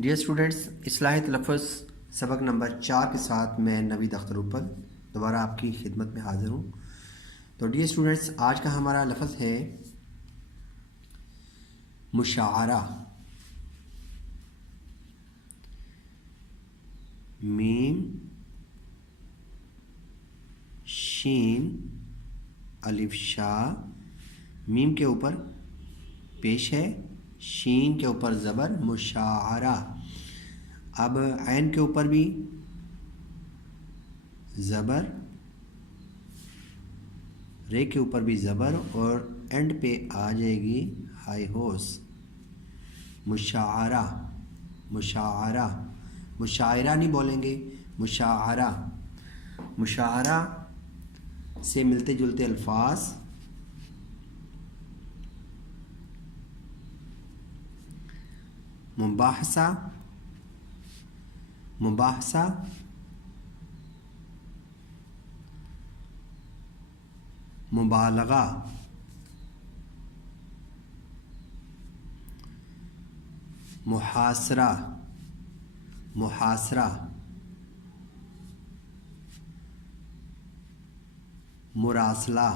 Dear students, इस्लाही तलफ़्फ़ुज़ सबक number 4 के साथ मैं नवीद अख्तर उपल दोबारा आपकी खिदमत में हाज़िर हूँ। तो डियर स्टूडेंट्स, आज का हमारा लफ्ज़ है मुशाअरा। मीम शीन अलिफ शा, मीम के ऊपर पेश है, शीन के ऊपर ज़बर, मुशाअरा। अब ऐन के ऊपर भी ज़बर, रे के ऊपर भी ज़बर और एंड पे आ जाएगी हाई होस। मुशाअरा, मुशाअरा, मुशायरा नहीं बोलेंगे, मुशाअरा। मुशाअरा से मिलते जुलते अल्फाज मुबाहसा, मुबाहसा, मुबालगा, मुहासरा, मुहासरा, मुरासला,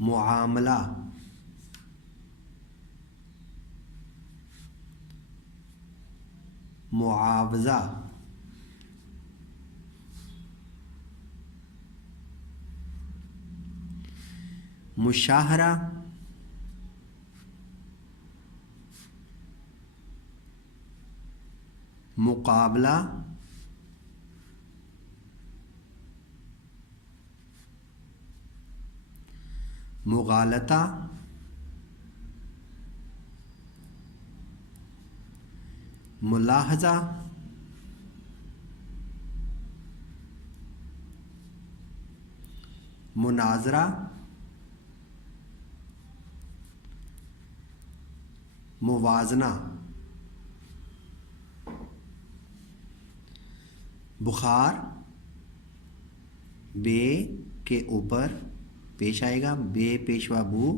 मुआमला, मुआवजा, मुशाहरा, मुकाबला, मुगालता, मुलाहजा, मुनाजरा, मुवाजना, बुखार, बे के ऊपर पेश आएगा, बे पेशवा बू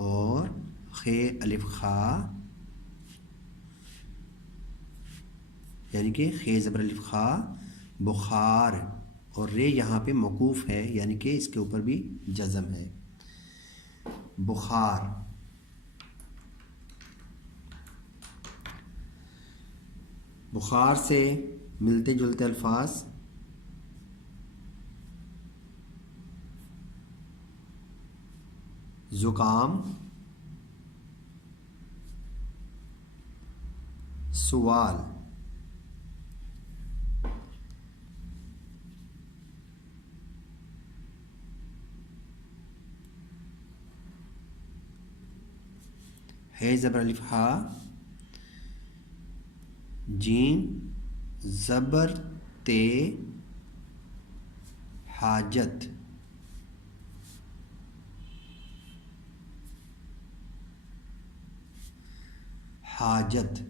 और खे अलिफ खा, यानी कि खे ज़बर अलिफ खा, बुखार। और रे यहाँ पे मौकूफ़ है, यानी कि इसके ऊपर भी जज़म है। बुखार, बुखार से मिलते जुलते अल्फाज ज़ुकाम, सुवाल, है ज़बर अलिफ हा, जीम ज़बर ते, हाजत, हाजत।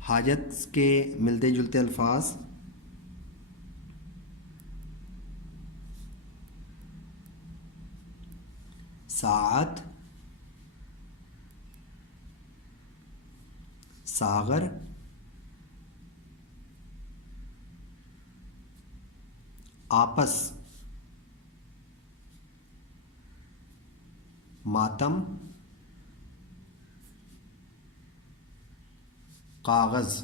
हाजत के मिलते जुलते अल्फाज साअत, सागर, आपस, मातम, कागज़।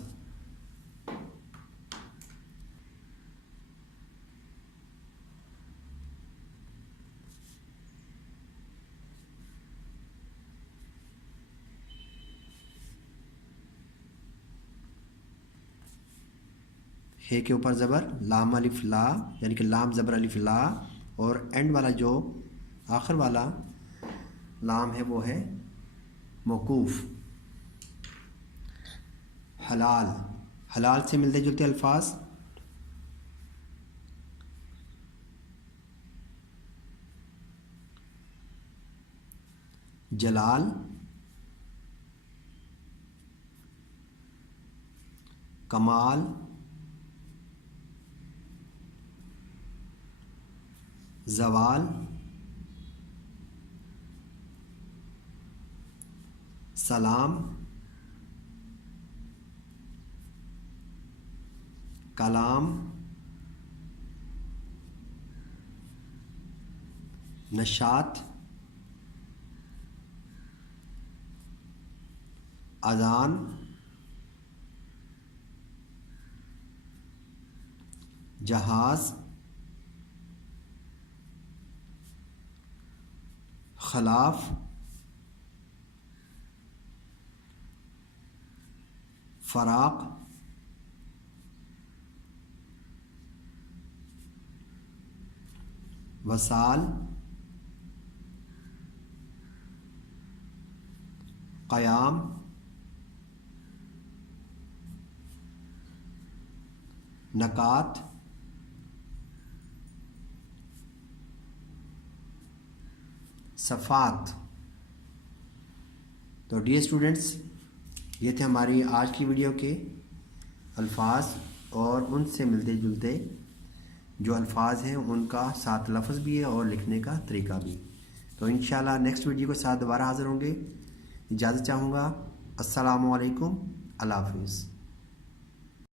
हे के ऊपर ज़बर, लाम अलिफ ला, यानी कि लाम ज़बर अलिफ ला, और एंड वाला जो आखिर वाला लाम है वो है मौकूफ़। हलाल, हलाल से मिलते जुलते अल्फाज जलाल, कमाल, ज़वाल, सलाम, कलाम, नशात, अज़ान, जहाज़, खलाफ, फ़राक़, वसाल, क़याम, नकात, सफ़ात। तो डियर स्टूडेंट्स, ये थे हमारी आज की वीडियो के अल्फाज और उनसे मिलते जुलते जो अल्फाज हैं उनका साथ लफ्ज़ भी है और लिखने का तरीका भी। तो इंशाल्लाह नेक्स्ट वीडियो के साथ दोबारा हाज़िर होंगे। इजाज़त चाहूँगा। अस्सलामु अलैकुम, अल्लाह हाफ़िज़।